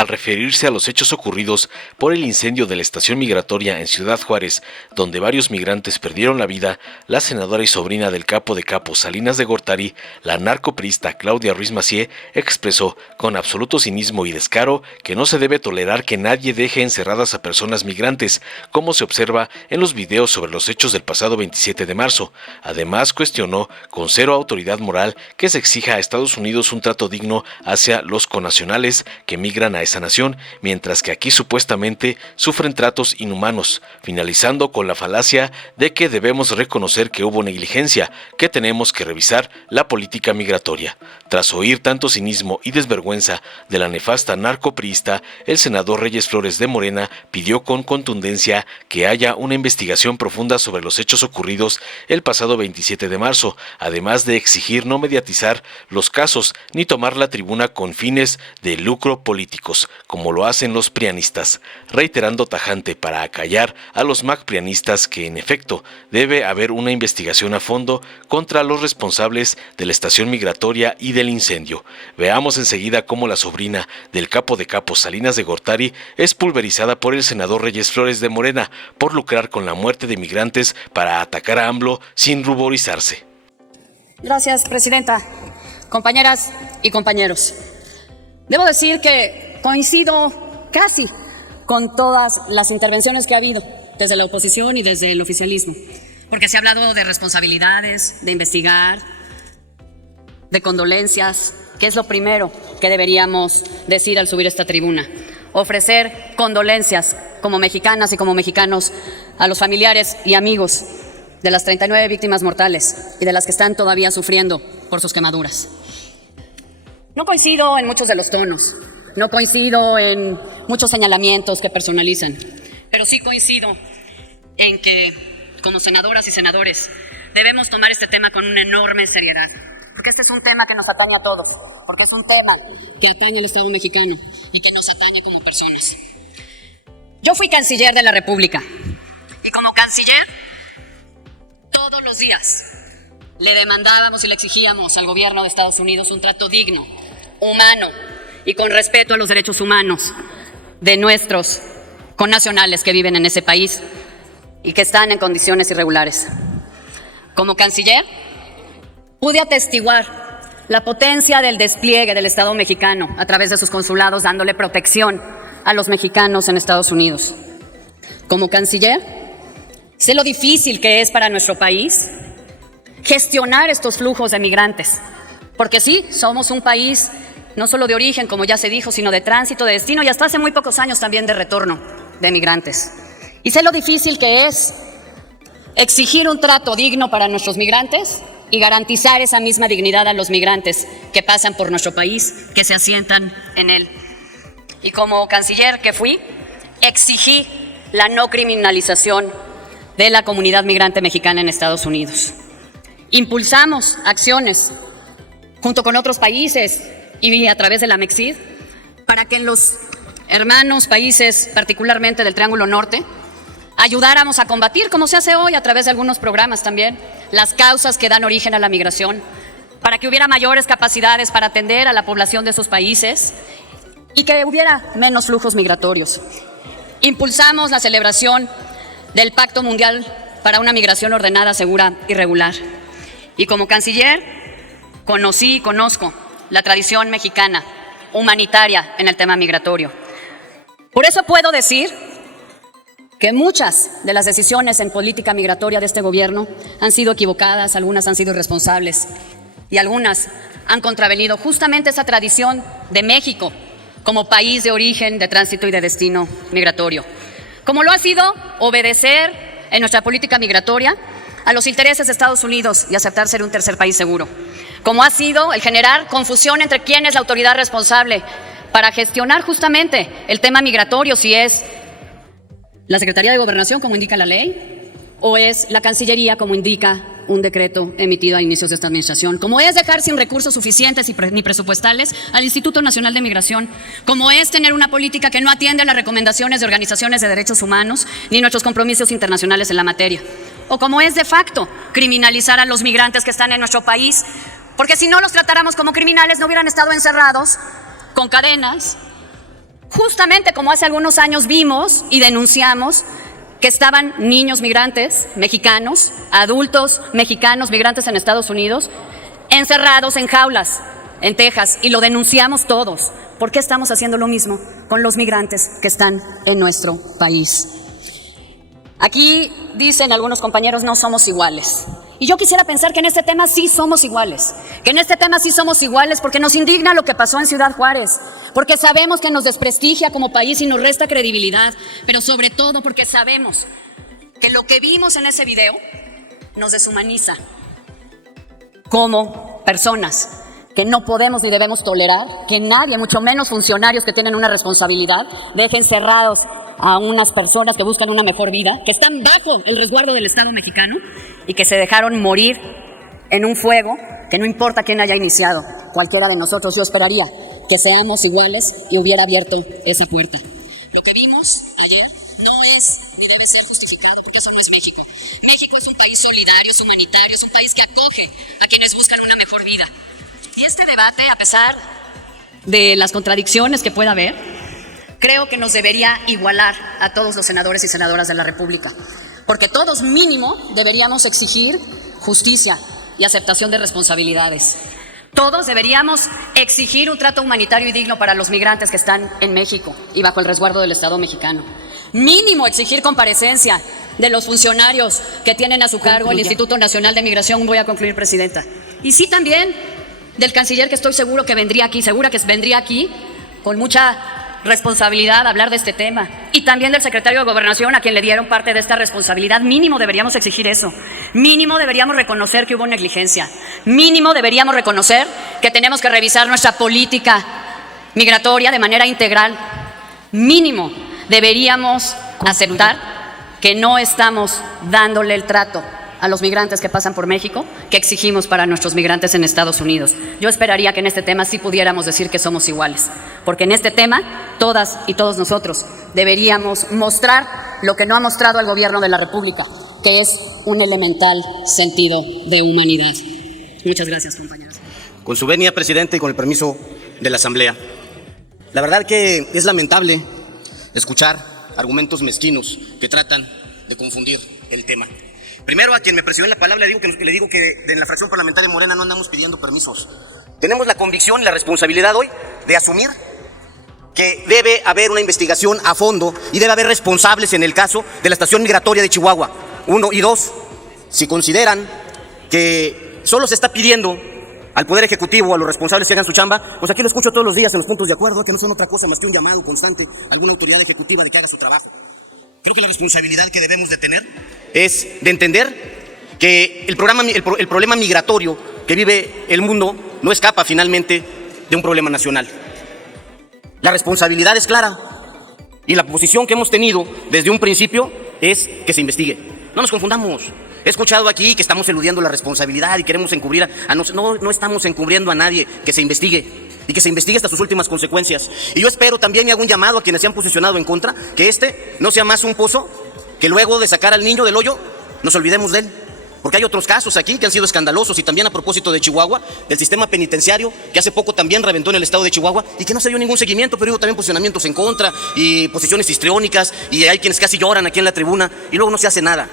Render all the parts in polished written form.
Al referirse a los hechos ocurridos por el incendio de la estación migratoria en Ciudad Juárez, donde varios migrantes perdieron la vida, la senadora y sobrina del capo de capos Salinas de Gortari, la narcopriista Claudia Ruiz Massieu, expresó con absoluto cinismo y descaro que no se debe tolerar que nadie deje encerradas a personas migrantes, como se observa en los videos sobre los hechos del pasado 27 de marzo. Además, cuestionó con cero autoridad moral que se exija a Estados Unidos un trato digno hacia los connacionales que migran a esa nación, mientras que aquí supuestamente sufren tratos inhumanos, finalizando con la falacia de que debemos reconocer que hubo negligencia, que tenemos que revisar la política migratoria. Tras oír tanto cinismo y desvergüenza de la nefasta narcopriista, el senador Reyes Flores de Morena pidió con contundencia que haya una investigación profunda sobre los hechos ocurridos el pasado 27 de marzo, además de exigir no mediatizar los casos ni tomar la tribuna con fines de lucro políticos, como lo hacen los prianistas, reiterando tajante para acallar a los macprianistas que en efecto debe haber una investigación a fondo contra los responsables de la estación migratoria y del incendio. Veamos enseguida cómo la sobrina del capo de capos Salinas de Gortari es pulverizada por el senador Reyes Flores de Morena por lucrar con la muerte de migrantes para atacar a AMLO sin ruborizarse. Gracias, presidenta. Compañeras y compañeros, debo decir que coincido casi con todas las intervenciones que ha habido desde la oposición y desde el oficialismo, porque se ha hablado de responsabilidades, de investigar, de condolencias, que es lo primero que deberíamos decir al subir esta tribuna. Ofrecer condolencias como mexicanas y como mexicanos a los familiares y amigos de las 39 víctimas mortales y de las que están todavía sufriendo por sus quemaduras. No coincido en muchos de los tonos, no coincido en muchos señalamientos que personalizan, pero sí coincido en que como senadoras y senadores debemos tomar este tema con una enorme seriedad, porque este es un tema que nos atañe a todos, porque es un tema que atañe al Estado mexicano y que nos atañe como personas. Yo fui canciller de la República y como canciller todos los días le demandábamos y le exigíamos al gobierno de Estados Unidos un trato digno, humano y con respeto a los derechos humanos de nuestros connacionales que viven en ese país y que están en condiciones irregulares. Como canciller, pude atestiguar la potencia del despliegue del Estado mexicano a través de sus consulados, dándole protección a los mexicanos en Estados Unidos. Como canciller, sé lo difícil que es para nuestro país gestionar estos flujos de migrantes, porque sí, somos un país no solo de origen, como ya se dijo, sino de tránsito, de destino y hasta hace muy pocos años también de retorno de migrantes. Y sé lo difícil que es exigir un trato digno para nuestros migrantes y garantizar esa misma dignidad a los migrantes que pasan por nuestro país, que se asientan en él. Y como canciller que fui, exigí la no criminalización de la comunidad migrante mexicana en Estados Unidos. Impulsamos acciones junto con otros países y a través de la MEXID para que en los hermanos países, particularmente del Triángulo Norte, ayudáramos a combatir, como se hace hoy a través de algunos programas también, las causas que dan origen a la migración, para que hubiera mayores capacidades para atender a la población de esos países y que hubiera menos flujos migratorios. Impulsamos la celebración del Pacto Mundial para una migración ordenada, segura y regular. Y como canciller, conocí y conozco la tradición mexicana humanitaria en el tema migratorio. Por eso puedo decir que muchas de las decisiones en política migratoria de este gobierno han sido equivocadas, algunas han sido irresponsables y algunas han contravenido justamente esa tradición de México como país de origen, de tránsito y de destino migratorio. Como lo ha sido obedecer en nuestra política migratoria a los intereses de Estados Unidos y aceptar ser un tercer país seguro. Como ha sido el generar confusión entre quién es la autoridad responsable para gestionar justamente el tema migratorio, si es la Secretaría de Gobernación, como indica la ley, o es la Cancillería, como indica un decreto emitido a inicios de esta administración, como es dejar sin recursos suficientes ni presupuestales al Instituto Nacional de Migración, como es tener una política que no atiende a las recomendaciones de organizaciones de derechos humanos ni nuestros compromisos internacionales en la materia, o como es de facto criminalizar a los migrantes que están en nuestro país, porque si no los tratáramos como criminales no hubieran estado encerrados con cadenas justamente como hace algunos años vimos y denunciamos que estaban niños migrantes mexicanos, adultos mexicanos migrantes en Estados Unidos, encerrados en jaulas en Texas, y lo denunciamos todos. ¿Por qué estamos haciendo lo mismo con los migrantes que están en nuestro país? Aquí dicen algunos compañeros, no somos iguales. Y yo quisiera pensar que en este tema sí somos iguales, porque nos indigna lo que pasó en Ciudad Juárez, porque sabemos que nos desprestigia como país y nos resta credibilidad, pero sobre todo porque sabemos que lo que vimos en ese video nos deshumaniza como personas, que no podemos ni debemos tolerar que nadie, mucho menos funcionarios que tienen una responsabilidad, dejen cerrados a unas personas que buscan una mejor vida, que están bajo el resguardo del Estado mexicano y que se dejaron morir en un fuego que no importa quién haya iniciado, cualquiera de nosotros. Yo esperaría que seamos iguales y hubiera abierto esa puerta. Lo que vimos ayer no es ni debe ser justificado, porque eso no es México. México es un país solidario, es humanitario, es un país que acoge a quienes buscan una mejor vida. Y este debate, a pesar de las contradicciones que pueda haber, creo que nos debería igualar a todos los senadores y senadoras de la República, porque todos mínimo deberíamos exigir justicia y aceptación de responsabilidades. Todos deberíamos exigir un trato humanitario y digno para los migrantes que están en México y bajo el resguardo del Estado mexicano. Mínimo exigir comparecencia de los funcionarios que tienen a su cargo el Instituto Nacional de Migración. Voy a concluir, Presidenta. Y sí, también del canciller, que estoy segura que vendría aquí con mucha responsabilidad a hablar de este tema, y también del secretario de Gobernación, a quien le dieron parte de esta responsabilidad. Mínimo deberíamos exigir eso, mínimo deberíamos reconocer que hubo negligencia, mínimo deberíamos reconocer que tenemos que revisar nuestra política migratoria de manera integral, mínimo deberíamos aceptar que no estamos dándole el trato a los migrantes que pasan por México que exigimos para nuestros migrantes en Estados Unidos. Yo esperaría que en este tema sí pudiéramos decir que somos iguales, porque en este tema todas y todos nosotros deberíamos mostrar lo que no ha mostrado el gobierno de la República, que es un elemental sentido de humanidad. Muchas gracias, compañeros. Con su venia, presidente, y con el permiso de la Asamblea. La verdad que es lamentable escuchar argumentos mezquinos que tratan de confundir el tema. Primero, a quien me presionó en la palabra le digo que en la fracción parlamentaria de Morena no andamos pidiendo permisos. Tenemos la convicción y la responsabilidad hoy de asumir que debe haber una investigación a fondo y debe haber responsables en el caso de la estación migratoria de Chihuahua. 1 y 2, si consideran que solo se está pidiendo al Poder Ejecutivo, a los responsables que hagan su chamba, pues aquí lo escucho todos los días en los puntos de acuerdo, que no son otra cosa más que un llamado constante a alguna autoridad ejecutiva de que haga su trabajo. Creo que la responsabilidad que debemos de tener es de entender que el problema migratorio que vive el mundo no escapa finalmente de un problema nacional. La responsabilidad es clara y la posición que hemos tenido desde un principio es que se investigue. No nos confundamos. He escuchado aquí que estamos eludiendo la responsabilidad y queremos encubrir no estamos encubriendo a nadie. Que se investigue. Y que se investigue hasta sus últimas consecuencias. Y yo espero también, y hago un llamado a quienes se han posicionado en contra, que este no sea más un pozo que luego de sacar al niño del hoyo nos olvidemos de él. Porque hay otros casos aquí que han sido escandalosos, y también a propósito de Chihuahua, del sistema penitenciario, que hace poco también reventó en el estado de Chihuahua y que no se dio ningún seguimiento, pero hubo también posicionamientos en contra y posiciones histriónicas, y hay quienes casi lloran aquí en la tribuna y luego no se hace nada.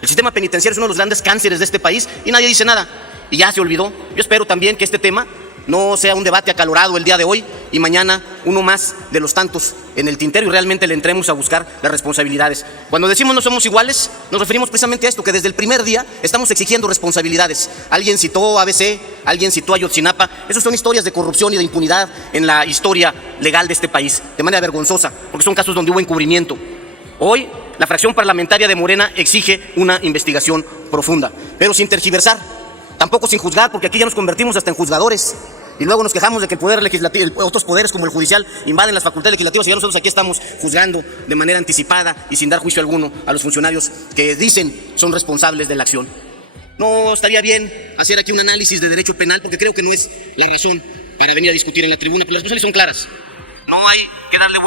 El sistema penitenciario es uno de los grandes cánceres de este país y nadie dice nada y ya se olvidó. Yo espero también que este tema no sea un debate acalorado el día de hoy y mañana uno más de los tantos en el tintero, y realmente le entremos a buscar las responsabilidades. Cuando decimos no somos iguales, nos referimos precisamente a esto, que desde el primer día estamos exigiendo responsabilidades. Alguien citó a ABC, alguien citó a Ayotzinapa. Esas son historias de corrupción y de impunidad en la historia legal de este país, de manera vergonzosa, porque son casos donde hubo encubrimiento. Hoy la fracción parlamentaria de Morena exige una investigación profunda, pero sin tergiversar, tampoco sin juzgar, porque aquí ya nos convertimos hasta en juzgadores. Y luego nos quejamos de que el poder legislativo, otros poderes como el judicial, invaden las facultades legislativas, y ya nosotros aquí estamos juzgando de manera anticipada y sin dar juicio alguno a los funcionarios que dicen son responsables de la acción. No estaría bien hacer aquí un análisis de derecho penal, porque creo que no es la razón para venir a discutir en la tribuna, pero las cosas son claras. No hay que darle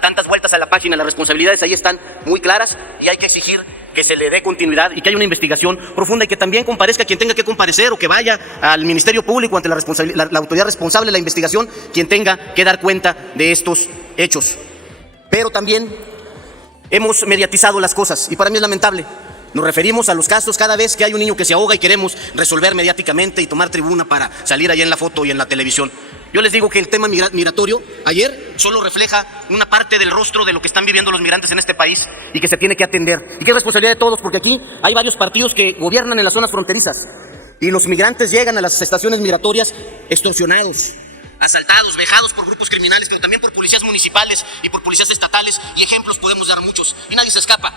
tantas vueltas a la página. Las responsabilidades ahí están muy claras y hay que exigir que se le dé continuidad y que haya una investigación profunda y que también comparezca quien tenga que comparecer o que vaya al Ministerio Público ante la autoridad responsable de la investigación, quien tenga que dar cuenta de estos hechos. Pero también hemos mediatizado las cosas y para mí es lamentable. Nos referimos a los casos cada vez que hay un niño que se ahoga y queremos resolver mediáticamente y tomar tribuna para salir allá en la foto y en la televisión. Yo les digo que el tema migratorio ayer solo refleja una parte del rostro de lo que están viviendo los migrantes en este país y que se tiene que atender. Y que es responsabilidad de todos, porque aquí hay varios partidos que gobiernan en las zonas fronterizas y los migrantes llegan a las estaciones migratorias extorsionados, asaltados, vejados por grupos criminales, pero también por policías municipales y por policías estatales, y ejemplos podemos dar muchos. Y nadie se escapa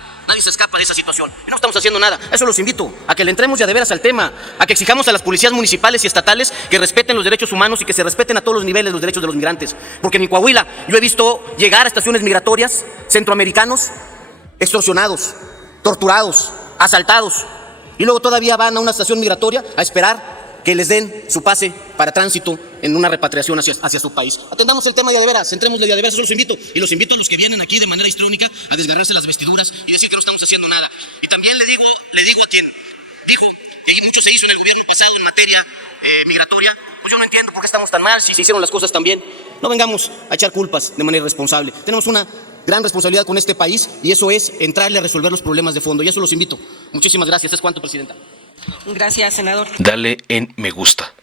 de esa situación. Y no estamos haciendo nada. Eso los invito, a que le entremos ya de veras al tema, a que exijamos a las policías municipales y estatales que respeten los derechos humanos y que se respeten a todos los niveles los derechos de los migrantes. Porque en Coahuila yo he visto llegar a estaciones migratorias centroamericanos extorsionados, torturados, asaltados, y luego todavía van a una estación migratoria a esperar que les den su pase para tránsito en una repatriación hacia su país. Atendamos el tema de veras, centremos de veras, eso los invito. Y los invito a los que vienen aquí de manera histrónica a desgarrarse las vestiduras y decir que no estamos haciendo nada. Y también le digo a quien dijo que mucho se hizo en el gobierno pasado en materia migratoria, pues yo no entiendo por qué estamos tan mal, si se hicieron las cosas tan bien. No vengamos a echar culpas de manera irresponsable. Tenemos una gran responsabilidad con este país y eso es entrarle a resolver los problemas de fondo. Y eso los invito. Muchísimas gracias. ¿Es cuánto, Presidenta? Gracias, senador. Dale en me gusta,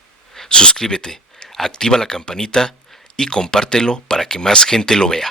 suscríbete, activa la campanita y compártelo para que más gente lo vea.